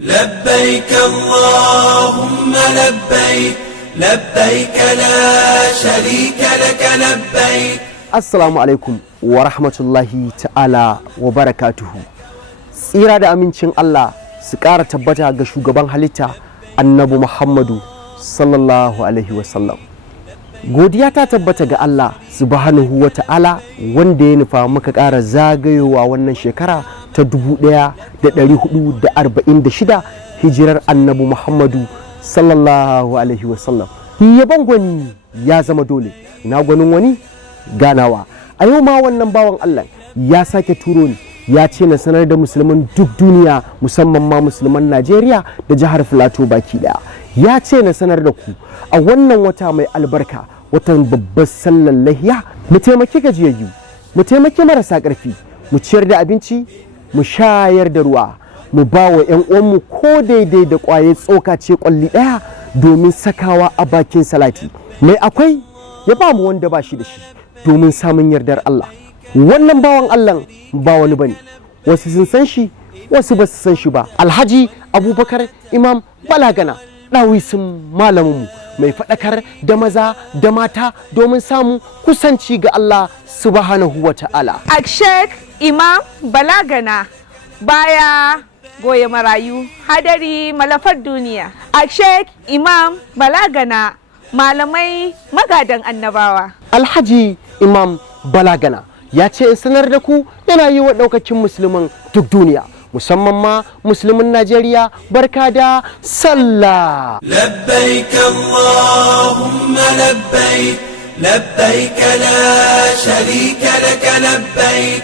لبيك اللهم لبيك لبيك لا شريك لك لبيك. Assalamu alaikum wa rahmatullahi ta'ala wa barakatuhu. Tsira da amincin Allah su ƙara tabbata ga shugaban halitta Annabi Muhammadu sallallahu alaihi wasallam. Godiya ta tabbata ga Allah subhanahu wa ta'ala wanda ya nufa muka ƙara zagayowa wannan shekara ta 1446 hijirar Annabi Muhammadu sallallahu alaihi wasallam. Yaban gwani ya zama dole, ina gwanin wani ganawa. A yau ma wannan bawan Allah ya sake turo ni, ya ce na sanar da musulman duk duniya, musamman ma musulman Najeriya da jihar Filato baki daya. Ya ce na sanar da ku a wannan wata mai albarka, watan babbar sallar lahiya, mu taimaki gajiyayyu, mu taimaki marasa ƙarfi, mu ciyar da abinci, mu shayar da ruwa, mu ba wa 'yan uwanmu ko daidai da ƙwaye tsoka ce ƙwalli ɗaya domin sakawa a bakin salati. Mai akwai ya ba mu wanda ba shi da shi domin samun yardar Allah. Wannan bawan Allah ba wani bane, wasu sun san shi, wasu ba su san shi ba. Alhaji Abubakar Imam Balagana, ɗawisun malaminmu mai faɗakar da maza da mata domin samun kusanci ga Allah subhanahu wa ta'ala. Sheikh Imam Balagana baya goye marayu, hadari malafar duniya. Sheikh Imam Balagana malamai magadan annabawa. Alhaji Imam Balagana ya ce in sanar da ku yana yi wa ɗaukacin musulman duk duniya, musamman ma musulmin Najeriya, barka da sallah. لبيك اللهم لبيك لبيك لا شريك لك لبيك